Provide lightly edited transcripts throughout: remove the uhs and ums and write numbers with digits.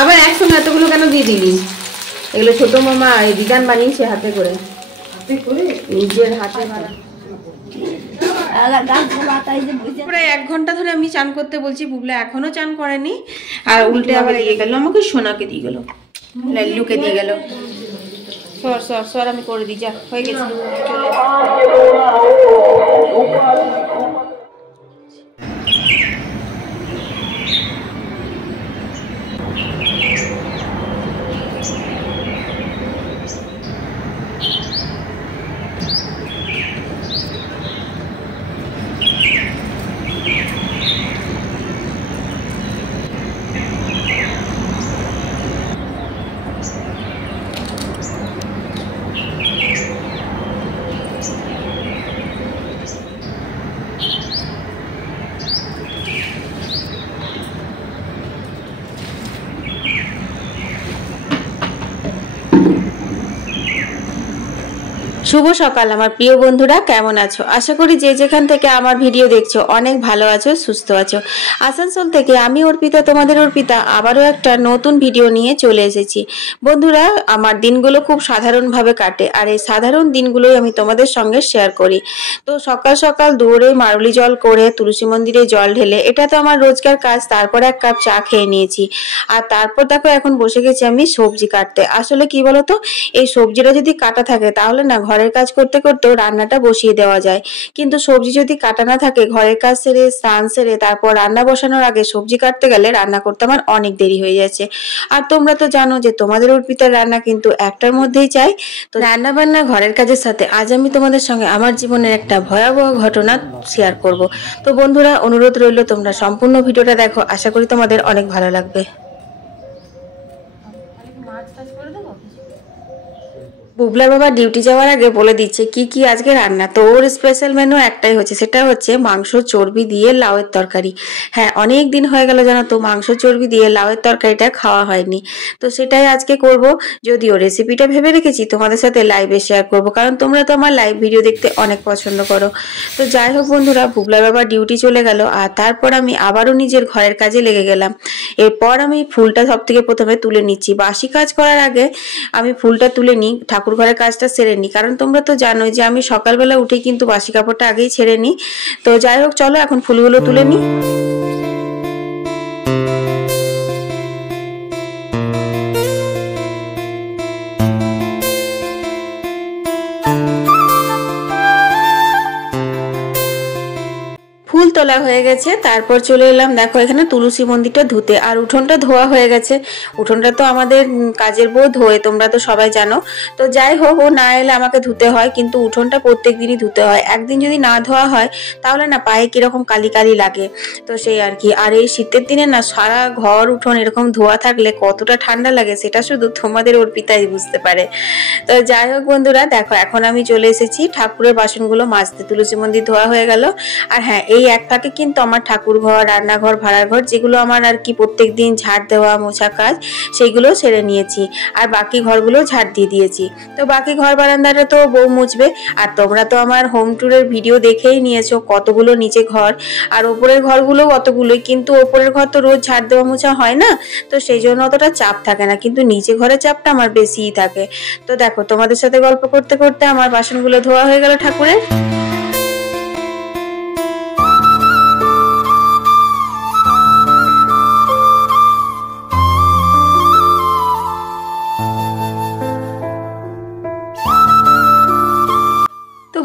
আবার একসঙ্গে এতগুলো কেন দিয়ে দিলি? এগুলো ছোট মামা এই বিধান বানিয়েছে হাতে করে, নিজের হাতে। প্রায় 1 ঘন্টা ধরে আমি চান করতে বলছি, বুবলা এখনো চান করেনি। আর উল্টে আবার দিয়ে গেল, আমাকে সোনাকে দিয়ে গেল, লাল্লুকে দিয়ে গেল। সর সর সর, আমি করে দিই, যা হয়ে গেছে। শুভ সকাল আমার প্রিয় বন্ধুরা, কেমন আছো? আশা করি যে যেখান থেকে আমার ভিডিও দেখছো অনেক ভালো আছো, সুস্থ আছো। আসানসোল থেকে আমি অর্পিতা, তোমাদের অর্পিতা, আবারও একটা নতুন ভিডিও নিয়ে চলে এসেছি। বন্ধুরা, আমার দিনগুলো খুব সাধারণভাবে কাটে, আর এই সাধারণ দিনগুলোই আমি তোমাদের সঙ্গে শেয়ার করি। তো সকাল সকাল দৌড়ে মারুলি জল করে তুলসী মন্দিরে জল ঢেলে, এটা তো আমার রোজকার কাজ। তারপর 1 কাপ চা খেয়ে নিয়েছি, আর তারপর দেখো এখন বসে গেছি আমি সবজি কাটতে। আসলে কি বলতো, এই সবজিটা যদি কাটা থাকে তাহলে না ঘরের কাজ করতে করতেও রান্নাটা বসিয়ে দেওয়া যায়। কিন্তু সবজি যদি কাটা না থাকে, ঘরের কাজ সেরে স্নান সেরে তারপর রান্না বসানোর আগে সবজি কাটতে গেলে রান্না করতে আমার অনেক দেরি হয়ে যাচ্ছে। আর তোমরা তো জানো যে তোমাদের অর্পিতার রান্না কিন্তু একটার মধ্যেই চাই। তো রান্না বান্না ঘরের কাজের সাথে আজ আমি তোমাদের সঙ্গে আমার জীবনের একটা ভয়াবহ ঘটনা শেয়ার করব। তো বন্ধুরা, অনুরোধ রইল তোমরা সম্পূর্ণ ভিডিওটা দেখো, আশা করি তোমাদের অনেক ভালো লাগবে। বুবলার বাবা ডিউটি যাওয়ার আগে বলে দিচ্ছে কি কি আজকে রান্না। তো ওর স্পেশাল মেনু একটাই হচ্ছে, সেটা হচ্ছে মাংস চর্বি দিয়ে লাউয়ের তরকারি। হ্যাঁ, অনেক দিন হয়ে গেল জানো তো মাংস চর্বি দিয়ে লাউয়ের তরকারিটা খাওয়া হয়নি। তো সেটাই আজকে করব। যদিও রেসিপিটা ভেবে রেখেছি তোমাদের সাথে লাইভে শেয়ার করব, কারণ তোমরা তো আমার লাইভ ভিডিও দেখতে অনেক পছন্দ করো। তো যাই হোক বন্ধুরা, বুবলার বাবা ডিউটি চলে গেল, আর তারপর আমি আবারও নিজের ঘরের কাজে লেগে গেলাম। এরপর আমি ফুলটা সব থেকে প্রথমে তুলে নিচ্ছি। বাসি কাজ করার আগে আমি ফুলটা তুলে নিই, ঠাকুর ঘরের কাজটা সেরে নিই, কারণ তোমরা তো জানোই যে আমি সকালবেলা উঠে কিন্তু বাসি কাপড়টা আগেই ছেড়ে নিই। তো যাই হোক, চলো এখন ফুলগুলো তুলে নিই। ফুল তোলা হয়ে গেছে, তারপর চলে এলাম দেখো এখানে তুলসী মন্দিরটা ধুতে। আর উঠোনটা ধোয়া হয়ে গেছে। উঠোনটা তো আমাদের কাজের বউ ধোয়ে, তোমরা তো সবাই জানো। তো যাই হোক, ও না এলে আমাকে ধুতে হয়, কিন্তু উঠোনটা প্রত্যেক দিনই ধুতে হয়। একদিন যদি না ধোয়া হয় তাহলে না পায়ে কিরকম কালি কালি লাগে। তো সেই আর কি। আর এই শীতের দিনে না সারা ঘর উঠোন এরকম ধোয়া থাকলে কতটা ঠান্ডা লাগে সেটা শুধু তোমাদের অর্পিতাই বুঝতে পারে। তো যাই হোক বন্ধুরা, দেখো এখন আমি চলে এসেছি ঠাকুরের বাসনগুলো মাজতে। তুলসী মন্দির ধোয়া হয়ে গেল। আর হ্যাঁ, এই এক ফাঁকে কিন্তু আমার ঠাকুর ঘর, রান্নাঘর, ভাড়ার ঘর, যেগুলো আমার আর কি প্রত্যেক দিন ঝাড় দেওয়া মোছা কাজ, সেইগুলো সেরে নিয়েছি। আর বাকি ঘরগুলো ঝাড় দিয়ে দিয়েছি। তো বাকি ঘর বারান্দাটা তো বউ মুছবে। আর তোমরা তো আমার হোম ট্যুরের ভিডিও দেখেই নিয়েছো, কতগুলো নিচে ঘর, আর ওপরের ঘরগুলো কতগুলোই। কিন্তু ওপরের ঘর তো রোজ ঝাড় দেওয়া মোছা হয় না, তো সেই জন্য অতটা চাপ থাকে না, কিন্তু নিচে ঘরের চাপটা আমার বেশিই থাকে। তো দেখো, তোমাদের সাথে গল্প করতে করতে আমার বাসনগুলো ধোয়া হয়ে গেল ঠাকুরের।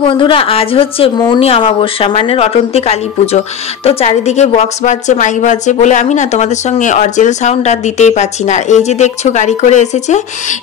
বন্ধুরা, আজ হচ্ছে মৌনী অমাবস্যা, মানে রটন্তী কালী পুজো। তো চারিদিকে বক্স বাজছে, মাইক বাজছে বলে আমি না তোমাদের সঙ্গে অরিজিনাল সাউন্ডটা দিতেই পাচ্ছি না। এই যে দেখছো গাড়ি করে এসেছে,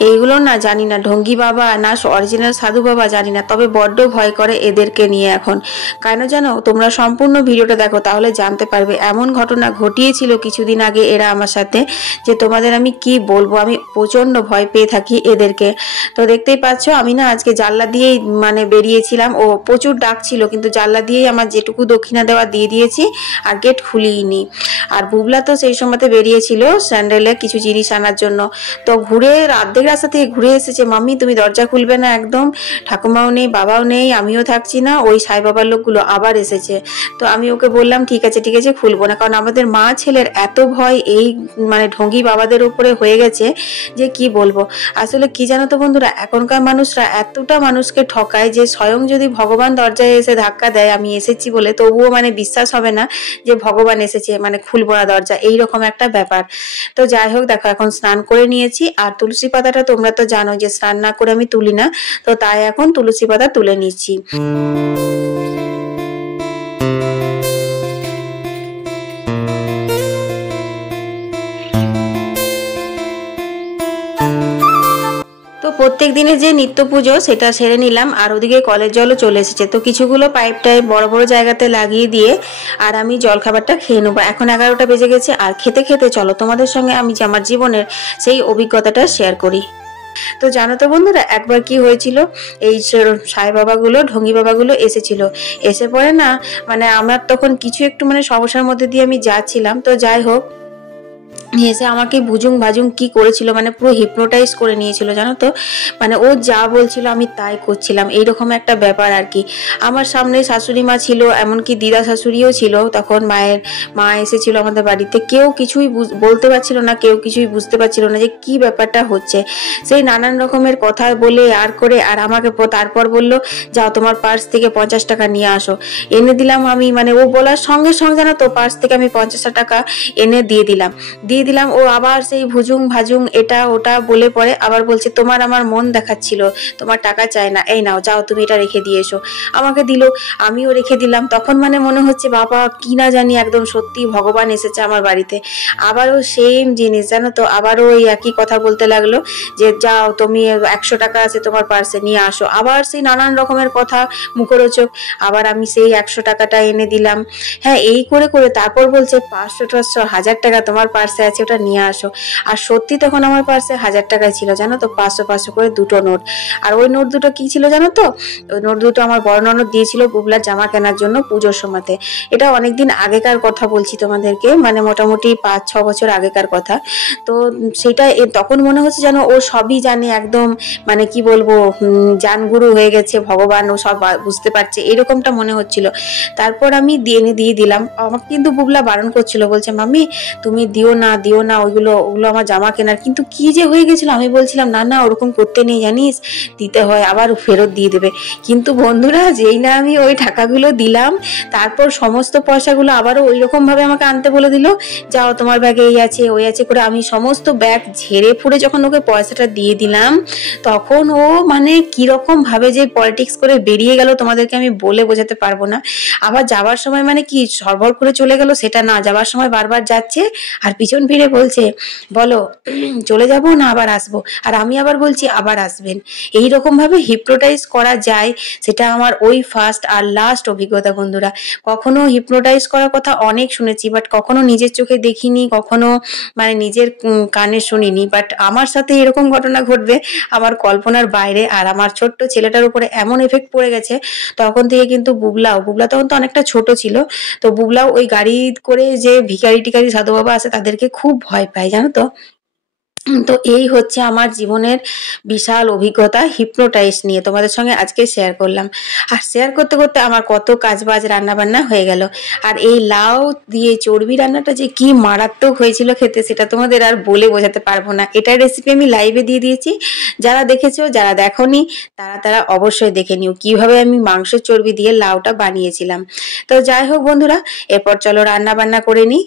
এইগুলো না জানি না ঢঙ্গি বাবা না অরিজিনাল সাধু বাবা জানি না, তবে বড্ড ভয় করে এদেরকে নিয়ে এখন। কেন জানো, তোমরা সম্পূর্ণ ভিডিওটা দেখো, তাহলে জানতে পারবে। এমন ঘটনা ঘটিয়েছিল কিছুদিন আগে এরা আমার সাথে, যে তোমাদের আমি কি বলবো, আমি প্রচন্ড ভয় পেয়ে থাকি এদেরকে। তো দেখতেই পাচ্ছ, আমি না আজকে জানলা দিয়েই মানে বেরিয়েছিলাম। ও প্রচুর ডাক ছিল, কিন্তু জানলা দিয়েই আমার যেটুকু দক্ষিণা দেওয়া দিয়ে দিয়েছি আর গেট খুলিনি। আর বুবলা তো সেই সময়তে বেরিয়েছিল স্যান্ডেলে কিছু জিনিস আনার জন্য। তো ঘুরে অর্ধেক রাস্তা থেকে ঘুরে এসেছে, মাম্মি তুমি দরজা খুলবে না একদম, ঠাকুমাও নেই, বাবাও নেই, আমিও থাকছি না, ওই সাই বাবার লোকগুলো আবার এসেছে। তো আমি ওকে বললাম ঠিক আছে খুলবো না, কারণ আমাদের মা ছেলের এত ভয় এই মানে ঢঙ্গি বাবাদের উপরে হয়ে গেছে যে কি বলবো। আসলে কি জানো তো বন্ধুরা, এখনকার মানুষরা এতটা মানুষকে ঠকায় যে স্বয়ং যদি ভগবান দরজায় এসে ধাক্কা দেয় আমি এসেছি বলে, তবুও মানে বিশ্বাস হবে না যে ভগবান এসেছে, মানে খুলবো না দরজা, এইরকম একটা ব্যাপার। তো যাই হোক দেখো, এখন স্নান করে নিয়েছি। আর তুলসী পাতাটা তোমরা তো জানো যে স্নান না করে আমি তুলি না, তো তাই এখন তুলসী পাতা তুলে নিচ্ছি। তো প্রত্যেক দিনে যে নিত্য পুজো সেটা সেরে নিলাম, আর ওদিকে কলের জলও চলে এসেছে। তো কিছুগুলো পাইপটাই বড় বড় জায়গাতে লাগিয়ে দিয়ে আর আমি জলখাবারটা খেয়ে নেবো। এখন 11টা বেজে গেছে, আর খেতে খেতে চলো তোমাদের সঙ্গে আমি যে আমার জীবনের সেই অভিজ্ঞতাটা শেয়ার করি। তো জানো তো বন্ধুরা, একবার কি হয়েছিল, এই সাই বাবাগুলো ঢঙ্গি বাবাগুলো এসেছিল, এসে পরে না মানে আমার তখন কিছু একটু মানে সমস্যার মধ্যে দিয়ে আমি যাচ্ছিলাম। তো যাই হোক, এসে আমাকে ভুজুং ভাজুং কি করেছিল, মানে পুরো হিপনোটাইজ করে নিয়েছিল জানো তো। মানে ও যা বলছিল আমি তাই করছিলাম, এইরকম একটা ব্যাপার আর কি। আমার সামনে শাশুড়ি মা ছিল, এমনকি দিদা শাশুড়িও ছিল, তখন মা এসেছিল আমাদের বাড়িতে। কেউ কিছুই বলতে পারছিল না, কেউ কিছুই বুঝতে পারছিল না যে কি ব্যাপারটা হচ্ছে। সেই নানান রকমের কথা বলে আর করে, আর আমাকে তারপর বললো যাও তোমার পার্স থেকে 50 টাকা নিয়ে আসো। এনে দিলাম আমি, মানে ও বলার সঙ্গে সঙ্গে জানো তো পার্স থেকে আমি 50 টাকা এনে দিয়ে দিলাম। ও আবার সেই ভুজুং ভাজুং এটা ওটা বলে পরে আবার বলছে তোমার আমার মন দেখাচ্ছিল, তোমার টাকা চাই না, এই নাও যাও তুমি এটা রেখে দিয়ে এসো। আমাকে দিল, আমিও রেখে দিলাম। তখন মানে মনে হচ্ছে বাবা কি না জানি, একদম সত্যি ভগবান এসেছে আমার বাড়িতে। আবারও সেম জিনিস জানো তো, আবারও ওই একই কথা বলতে লাগলো যে যাও তুমি 100 টাকা আছে তোমার পার্সে নিয়ে আসো। আবার সেই নানান রকমের কথা মুখরোচক, আবার আমি সেই 100 টাকাটা এনে দিলাম। হ্যাঁ, এই করে করে তারপর বলছে 500 টাকা 1000 টাকা তোমার পার্সে আছে, ওটা নিয়ে আসো। আর সত্যি তখন আমার পার্সে 1000 টাকাই ছিল জানো তো, 500 করে দুটো নোট। আর ওই নোট দুটো কি ছিল জানো তো, ওই নোট দুটো আমার বড় ননদ দিয়েছিল বুবলার জামা কেনার জন্য পুজোর সময়তে। এটা অনেকদিন আগেকার কথা বলছি তোমাদেরকে, মানে মোটামুটি 5-6 বছর আগেকার কথা। তো সেটা তখন মনে হচ্ছে যেন ও সবই জানে একদম, মানে কি বলবো, জানগুরু হয়ে গেছে ভগবান, ও সব বুঝতে পারছে, এরকমটা মনে হচ্ছিল। তারপর আমি দিয়ে দিলাম। আমাকে কিন্তু বুবলা বারণ করছিল, বলছে মাম্মি তুমি দিও না ওগুলো আমার জামা কেনার। কিন্তু কি যে হয়ে গেছিল, আমি বলছিলাম না ওরকম করতে নেই জানিস, দিতে হয়, আবার ফেরত দিয়ে দেবে। কিন্তু বন্ধুরা, যেই না আমি ওই টাকাগুলো দিলাম, তারপর সমস্ত পয়সাগুলো আবারও ওই রকম ভাবে আমাকে আনতে বলে দিল, যাও তোমার ব্যাগে এই আছে ওই আছে করে। আমি সমস্ত ব্যাগ ঝেড়ে ফুড়ে যখন ওকে পয়সাটা দিয়ে দিলাম, তখন ও মানে কিরকম ভাবে যে পলিটিক্স করে বেরিয়ে গেল তোমাদেরকে আমি বলে বোঝাতে পারবো না। আবার যাওয়ার সময় মানে কি সরবর করে চলে গেল সেটা না, যাওয়ার সময় বারবার যাচ্ছে আর পিছন ফিরে বলছে বলো চলে যাব না আবার আসবো। আর আমি আবার বলছি আবার আসবেন। এই রকম ভাবে হিপনোটাইজ করা যায়, সেটা আমার ওই ফার্স্ট আর লাস্ট অভিজ্ঞতা বন্ধুরা। কখনো হিপনোটাইজ করার কথা অনেক শুনেছি, বাট কখনো নিজের চোখে দেখিনি, কখনো মানে নিজের কানে শুনিনি। বাট আমার সাথে এরকম ঘটনা ঘটবে আমার কল্পনার বাইরে। আর আমার ছোট্ট ছেলেটার উপরে এমন এফেক্ট পড়ে গেছে তখন থেকে। কিন্তু বুবলা তখন তো অনেকটা ছোট ছিল, তো বুবলাও ওই গাড়ি করে যে ভিখারি টিখারি সাধু বাবা আছে তাদেরকে খুব ভয় পায় জানো তো। তো এই হচ্ছে আমার জীবনের বিশাল অভিজ্ঞতা হিপনোটাইজ নিয়ে, তোমাদের সঙ্গে আজকে শেয়ার করলাম। আর শেয়ার করতে করতে আমার কত কাজবাজ রান্না বান্না হয়ে গেল। আর এই লাউ দিয়ে চর্বি রান্নাটা যে কি মারাত্মক হয়েছিল খেতে, সেটা তোমাদের আর বলে বোঝাতে পারবো না। এটার রেসিপি আমি লাইভে দিয়ে দিয়েছি, যারা দেখেছো যারা দেখোনি তারা অবশ্যই দেখে নিও কিভাবে আমি মাংসের চর্বি দিয়ে লাউটা বানিয়েছিলাম। তো যাই হোক বন্ধুরা, এরপর চলো রান্না বান্না করে নিই।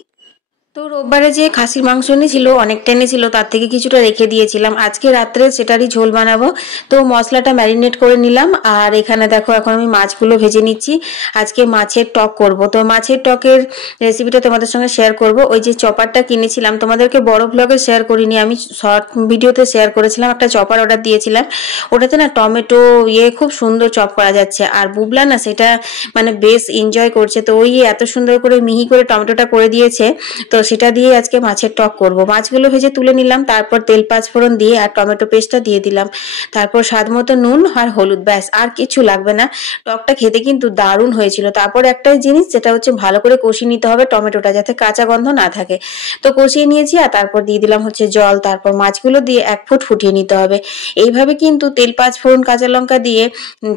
তো রোববারে যে খাসির মাংস এনেছিল অনেকটা এনেছিল, তার থেকে কিছুটা রেখে দিয়েছিলাম, আজকে রাত্রে সেটারই ঝোল বানাবো। তো মশলাটা ম্যারিনেট করে নিলাম। আর এখানে দেখো এখন আমি মাছগুলো ভেজে নিচ্ছি। আজকে মাছের টক করব। তো মাছের টকের রেসিপিটা তোমাদের সঙ্গে শেয়ার করব। ওই যে চপারটা কিনেছিলাম, তোমাদেরকে বড় ব্লগে শেয়ার করিনি, আমি শর্ট ভিডিওতে শেয়ার করেছিলাম। একটা চপার অর্ডার দিয়েছিলাম, ওটাতে না টমেটো খুব সুন্দর চপ করা যাচ্ছে। আর বুবলা না সেটা মানে বেশ এনজয় করছে। তো ওই এত সুন্দর করে মিহি করে টমেটোটা করে দিয়েছে, তো সেটা দিয়ে আজকে মাছের টক করব। মাছগুলো ভেজে তুলে নিলাম, তারপর তেল পাঁচফোড়ন দিয়ে আর টমেটো পেস্টটা দিয়ে দিলাম, তারপর স্বাদ মতো নুন আর হলুদ, ব্যাস আর কিছু লাগবে না। টকটা খেতে কিন্তু দারুণ হয়েছিল। তারপর একটাই জিনিস, যেটা হচ্ছে ভালো করে কষিয়ে নিতে হবে টমেটোটা, যাতে কাঁচা গন্ধ না থাকে। তো কষিয়ে নিয়েছি আর তারপর দিয়ে দিলাম হচ্ছে জল, তারপর মাছগুলো দিয়ে 1 ফুট ফুটিয়ে নিতে হবে। এইভাবে কিন্তু তেল পাঁচফোড়ন কাঁচা লঙ্কা দিয়ে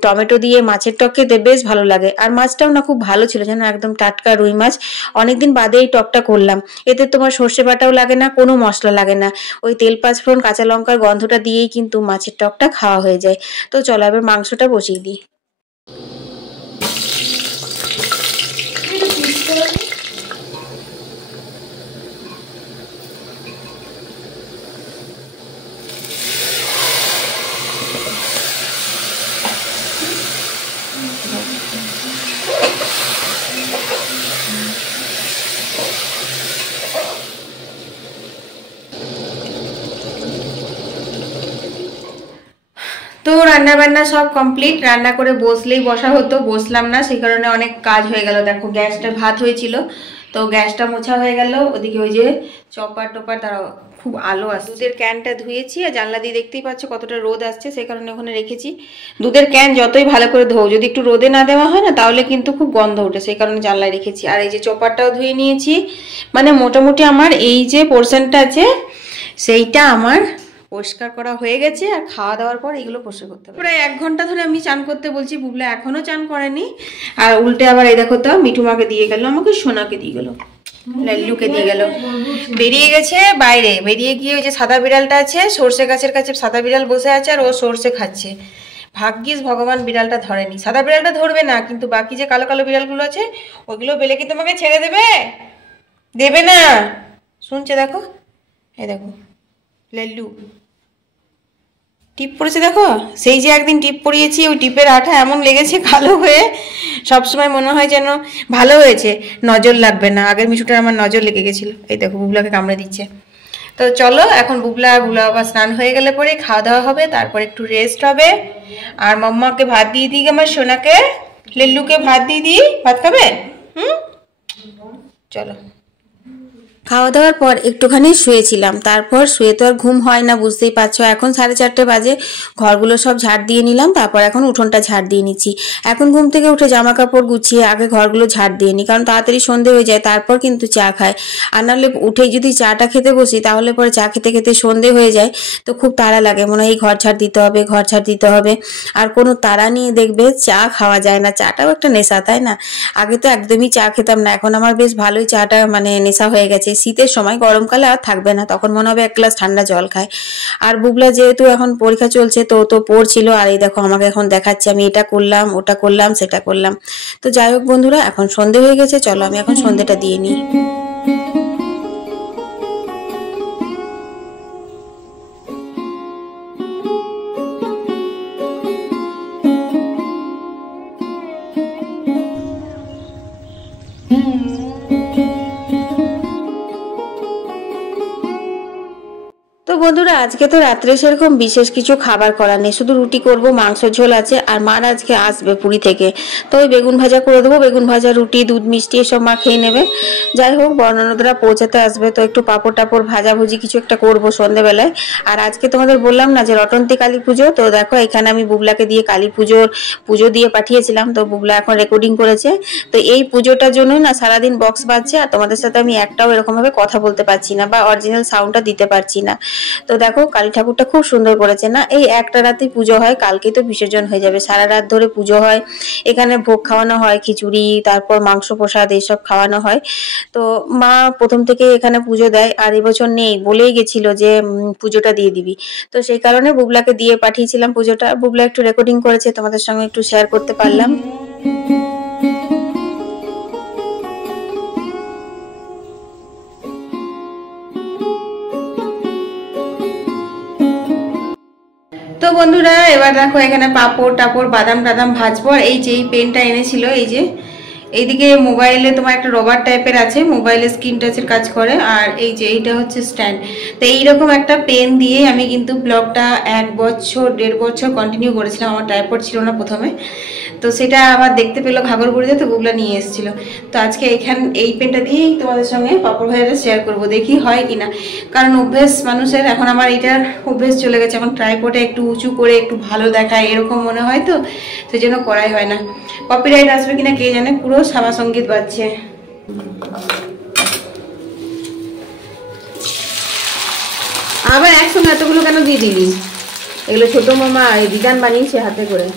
টমেটো দিয়ে মাছের টক খেতে বেশ ভালো লাগে। আর মাছটাও না খুব ভালো ছিল, যেন একদম টাটকা রুই মাছ। অনেকদিন বাদে এই টকটা করলাম। এতে তোমার সর্ষে বাটাও লাগে না, কোনো মশলা লাগে না, ওই তেল পাঁচফোড়ন কাঁচা লঙ্কার গন্ধটা দিয়েই কিন্তু মাছের টকটা খাওয়া হয়ে যায়। তো চলো এবার মাংসটা বসিয়ে দিই। তো রান্না বান্না সব কমপ্লিট। রান্না করে বসলেই বসা হতো, বসলাম না, সেই কারণে অনেক কাজ হয়ে গেল। দেখো গ্যাসটা ভাত হয়েছিল, তো গ্যাসটা মোছা হয়ে গেল। ওদিকে ওই যে চপার টোপার, তারা খুব আলো আসছে। দুধের ক্যানটা ধুয়েছি আর জানলা দিয়ে দেখতেই পাচ্ছ কতটা রোদ আসছে, সেই কারণে ওখানে রেখেছি। দুধের ক্যান যতই ভালো করে ধোও, যদি একটু রোদে না দেওয়া হয় না, তাহলে কিন্তু খুব গন্ধ ওঠে, সেই কারণে জানলায় রেখেছি। আর এই যে চপারটাও ধুয়ে নিয়েছি। মানে মোটামুটি আমার এই যে পোর্শনটা আছে সেইটা আমার পরিষ্কার করা হয়ে গেছে। আর খাওয়া দাওয়ার পর এগুলো পরিষ্কার করতে হবে। প্রায় 1 ঘন্টা ধরে আমি চান করতে বলছি, বুবলা এখনো চান করেনি। আর উল্টে আবার এই দেখো তো মিঠুমাকে দিয়ে গেল, আমাকে সোনাকে দিয়ে গেল, লাল্লুকে দিয়ে গেল। বেরিয়ে গেছে বাইরে, বেরিয়ে গিয়ে ওই যে সাদা বিড়ালটা আছে সর্ষে গাছের কাছে, সাদা বিড়াল বসে আছে আর ও সর্ষে খাচ্ছে। ভাগ্যিস ভগবান বিড়ালটা ধরেনি। সাদা বিড়ালটা ধরবে না, কিন্তু বাকি যে কালো কালো বিড়ালগুলো আছে ওগুলো বেলে কি তোমাকে ছেড়ে দেবে? দেবে না, শুনছে দেখো, এই দেখো লাল্লু টিপ পড়েছে দেখো। সেই যে একদিন টিপ পরিয়েছি, ওই টিপের আঠা এমন লেগেছে কালো হয়ে, সবসময় মনে হয় যেন ভালো হয়েছে, নজর লাগবে না। আগের মিঠুটার আমার নজর লেগে গেছিল। এই দেখো বুবলাকে কামড়ে দিচ্ছে। তো চলো এখন বুবলা আবার স্নান হয়ে গেলে পরে খাওয়া দাওয়া হবে, তারপর একটু রেস্ট হবে। আর মাম্মাকে ভাত দিয়ে দিই, আমার সোনাকে লিল্লুকে ভাত দিয়ে দিই। ভাত খাবে? চলো। খাওয়া দাওয়ার পর একটুখানি শুয়েছিলাম, তারপর শুয়ে তো আর ঘুম হয় না, বুঝতেই পারছো। এখন 4:30 বাজে, ঘরগুলো সব ঝাড় দিয়ে নিলাম, তারপর এখন উঠোনটা ঝাড় দিয়ে নিচ্ছি। এখন ঘুম থেকে উঠে জামা কাপড় গুছিয়ে আগে ঘরগুলো ঝাড় দিয়ে নিই, কারণ তাড়াতাড়ি সন্ধে হয়ে যায়, তারপর কিন্তু চা খায়। আর নাহলে উঠেই যদি চাটা খেতে বসি, তাহলে পরে চা খেতে খেতে সন্ধে হয়ে যায়, তো খুব তাড়া লাগে, মনে হয় এই ঘর ঝাড় দিতে হবে, ঘর ঝাড় দিতে হবে। আর কোনো তাড়া নিয়ে দেখবে চা খাওয়া যায় না। চাটাও একটা নেশা, তাই না? আগে তো একদমই চা খেতাম না, এখন আমার বেশ ভালোই চাটা মানে নেশা হয়ে গেছে। শীতের সময়, গরমকালে আর থাকবে না, তখন মনে হবে 1 গ্লাস ঠান্ডা জল খায়। আর বুবলা যেহেতু এখন পরীক্ষা চলছে, তো পড়ছিল। আর এই দেখো আমাকে এখন দেখাচ্ছে আমি এটা করলাম, ওটা করলাম, সেটা করলাম। তো যাই হোক বন্ধুরা, এখন সন্ধে হয়ে গেছে, চলো আমি এখন সন্ধেটা দিয়ে নিই। তো বন্ধুরা, আজকে তো রাত্রে সেরকম বিশেষ কিছু খাবার করার নেই, শুধু রুটি করব, মাংস ঝোল আছে। আর মা আজকে আসবে পুরী থেকে, তো ওই বেগুন ভাজা করে দেবো। বেগুন ভাজা, রুটি, দুধ মিষ্টি এসব মা খেয়ে নেবে। যাই হোক, বর্ণনাদারা পৌঁছাতে আসবে, তো একটু পাঁপড় টাপড় ভাজাভুজি কিছু একটা করবো সন্ধ্যেবেলায়। আর আজকে তোমাদের বললাম না যে রটন্তী কালী পুজো, তো দেখো এখানে আমি বুবলাকে দিয়ে কালী পুজো দিয়ে পাঠিয়েছিলাম। তো বুবলা এখন রেকর্ডিং করেছে। তো এই পুজোটার জন্যই না সারাদিন বক্স বাজছে, আর তোমাদের সাথে আমি একটাও এরকম ভাবে কথা বলতে পারছি না, বা অরিজিনাল সাউন্ডটা দিতে পারছি না। তো দেখো কালী ঠাকুরটা খুব সুন্দর করেছে না। এই একটা রাতেই পুজো হয়, কালকে তো বিসর্জন হয়ে যাবে। সারা রাত ধরে পুজো হয়, এখানে ভোগ খাওয়ানো হয়, খিচুড়ি, তারপর মাংস প্রসাদ এইসব খাওয়ানো হয়। তো মা প্রথম থেকে এখানে পুজো দেয়, আর এবছর নেই, বলেই গেছিল যে পুজোটা দিয়ে দিবি। তো সেই কারণে বুবলাকে দিয়ে পাঠিয়েছিলাম পুজোটা। বুবলা একটু রেকর্ডিং করেছে, তোমাদের সঙ্গে একটু শেয়ার করতে পারলাম। তো বন্ধুরা, এবার দেখো এখানে পাঁপড় টাপড় বাদাম টাদাম ভাজবো। আর এই যে এই পেনটা এনেছিল, এই যে এইদিকে মোবাইলে তোমার একটা রবার টাইপের আছে, মোবাইলে স্ক্রিন টাচের কাজ করে। আর এই যে এইটা হচ্ছে স্ট্যান্ড। তো এইরকম একটা পেন দিয়ে আমি কিন্তু ব্লগটা 1 বছর 1.5 বছর কন্টিনিউ করেছিলাম। আমার ট্রাইপড ছিল না প্রথমে, তো সেটা আবার দেখতে পেলো ঘাগরবুড়িতে, তো গুগলা নিয়ে এসেছিলো। তো আজকে এই পেনটা দিয়েই তোমাদের সঙ্গে পাপড় ভাজাটা শেয়ার করবো, দেখি হয় কিনা। কারণ অভ্যেস মানুষের, এখন আমার এইটার অভ্যেস চলে গেছে। এখন ট্রাইপডে একটু উঁচু করে একটু ভালো দেখায় এরকম মনে হয়, তো সেই জন্য করাই হয় না। কপিরাইট আসবে কিনা কে জানে, পুরো সাবা সঙ্গীত বাজছে। আবার একসঙ্গে এতগুলো কেন দিয়ে দিলি? এগুলো ছোট মামা এই বিধান বানিয়েছে হাতে করে,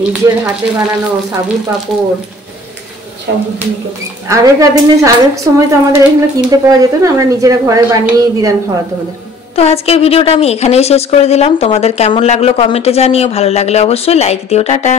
নিজের হাতে বানানো সাবুর পাপড়। আগেকার দিনে, আগের সময় তো আমাদের এগুলো কিনতে পাওয়া যেত না, আমরা নিজেরা ঘরে বানিয়ে দিদান খাওয়াতো আমাদের। তো আজকের ভিডিওটা আমি এখানেই শেষ করে দিলাম। তোমাদের কেমন লাগলো কমেন্টে জানিও, ভালো লাগলে অবশ্যই লাইক দিও। টাটা।